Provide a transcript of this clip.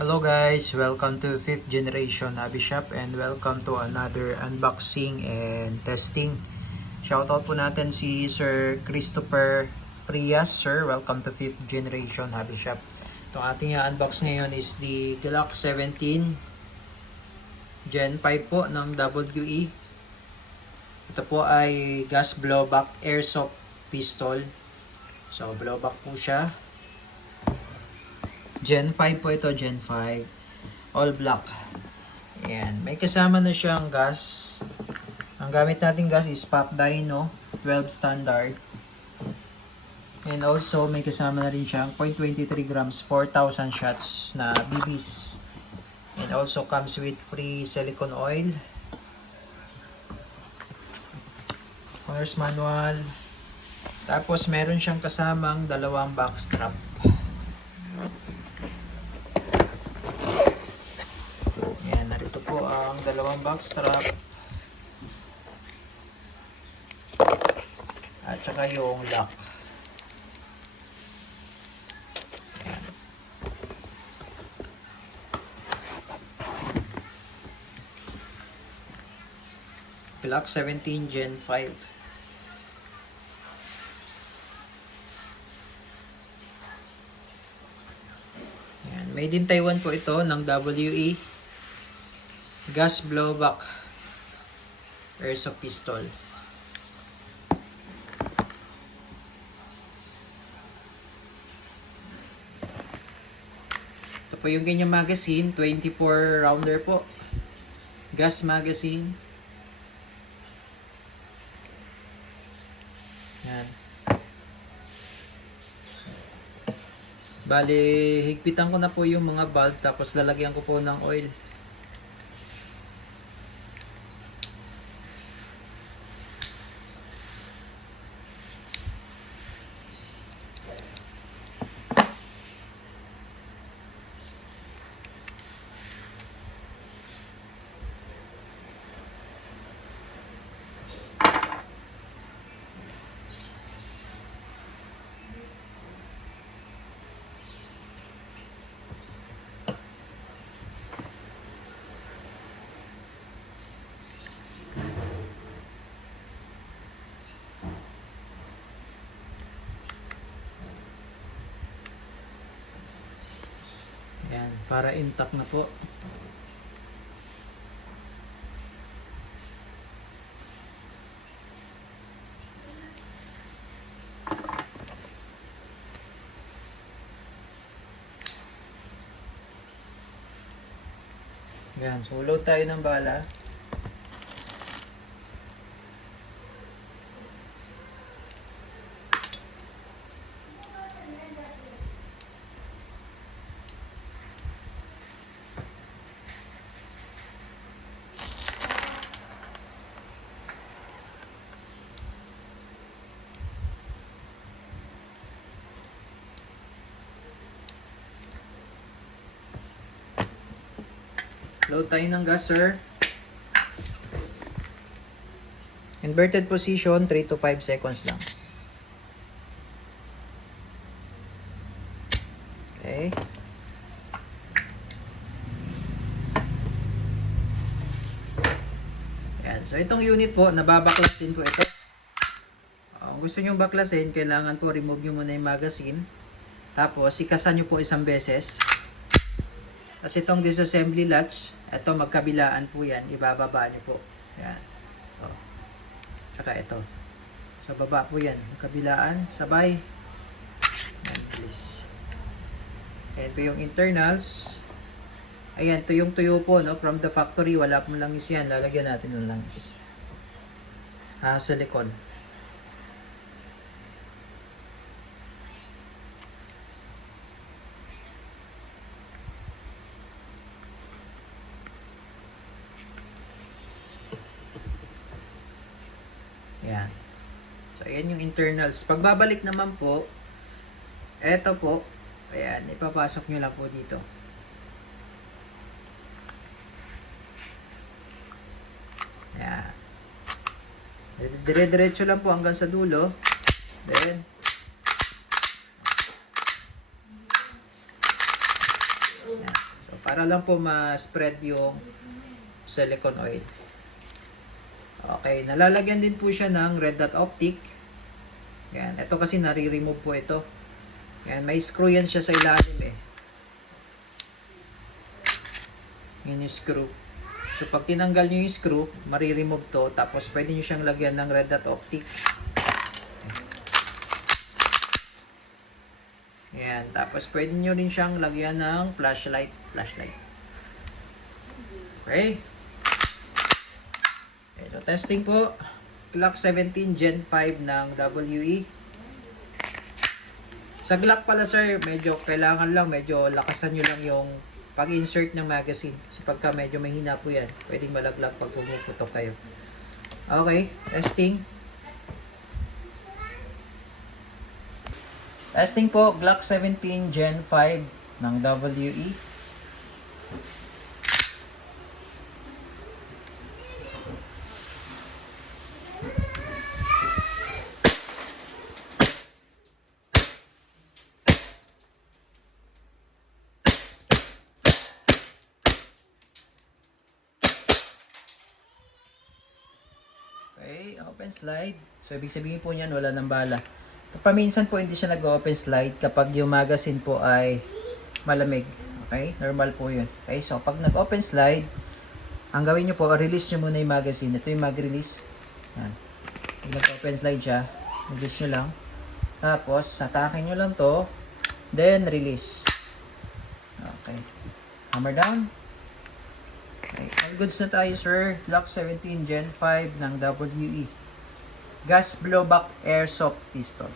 Hello guys, welcome to 5th generation Hobby Shop and welcome to another unboxing and testing. Shoutout po natin si Sir Christopher Prias. Sir, welcome to 5th generation Hobby Shop. Itong ating unbox ngayon is the Glock 17 Gen 5 po ng WE. Ito po ay gas blowback airsoft pistol. So blowback po siya. Gen 5 po ito, Gen 5. All black. Ayan. May kasama na siyang gas. Ang gamit natin gas is Pop Dino 12 standard. And also, may kasama na rin siyang 0.23 grams, 4,000 shots na BBs. And also comes with free silicone oil. Owner's manual. Tapos, meron siyang kasamang dalawang backstrap. Ang dalawang backstrap at saka yung lock. Ayan. Glock 17 Gen 5. Ayan. Made in Taiwan po ito ng WE. Gas blowback airsoft pistol. Ito po yung kanyang magazine, 24 rounder po. Gas magazine. Yan. Bali, higpitan ko na po yung mga bulb tapos lalagyan ko po ng oil. Yan, para intact na po. Yan, so load tayo ng bala. Load tayo ng gas, sir. Inverted position, 3 to 5 seconds lang. Okay. Yan. So, itong unit po, nababaklas din po ito. Kung gusto nyo baklasin, kailangan po remove nyo muna yung magazine. Tapos, sikasan nyo po isang beses. Tapos itong disassembly latch, ito magkabilaan po yan, ibababa nyo po. Yan. O. Tsaka ito. Sa baba po yan, magkabilaan, sabay. Yan, please. Ayan po yung internals. Ayan, ito yung tuyo po, no? From the factory, wala pong langis yan. Lalagyan natin ng langis. Silicone. Ayan. So, ayan yung internals. Pagbabalik naman po, eto po, ayan, ipapasok nyo lang po dito. Ayan. Dire-diretso lang po hanggang sa dulo. Then, Para lang po ma-spread yung silicone oil. Okay, nalalagyan din po siya ng red dot optic. Yan, ito kasi nare-remove po ito. Yan, may screw yan siya sa ilalim eh. Yan yung screw. So, pag tinanggal nyo yung screw, mariremove to. Tapos, pwede nyo siyang lagyan ng red dot optic. Yan. Tapos, pwede nyo rin siyang lagyan ng flashlight. Okay. So, testing po. Glock 17 Gen 5 ng WE. Sa Glock pala sir, medyo kailangan lang, medyo lakasan nyo lang yung pag-insert ng magazine. Kasi pagka medyo mahina po yan, pwedeng malaglag pag pumuputok kayo. Okay, testing. Testing po, Glock 17 Gen 5 ng WE. Okay, open slide. So, ibig sabihin po niyan, wala ng bala. Paminsan po hindi siya nag-open slide kapag yung magazine po ay malamig. Okay, normal po yun. Okay, so pag nag-open slide, ang gawin nyo po, release nyo muna yung magazine. Ito yung mag-release. Yan. Pag nag-open slide siya, release nyo lang. Tapos, atakin nyo lang to. Then, release. Okay. Hammer down. Okay, all goods na tayo sir. Glock 17 Gen 5 ng WE. Gas blowback airsoft pistol.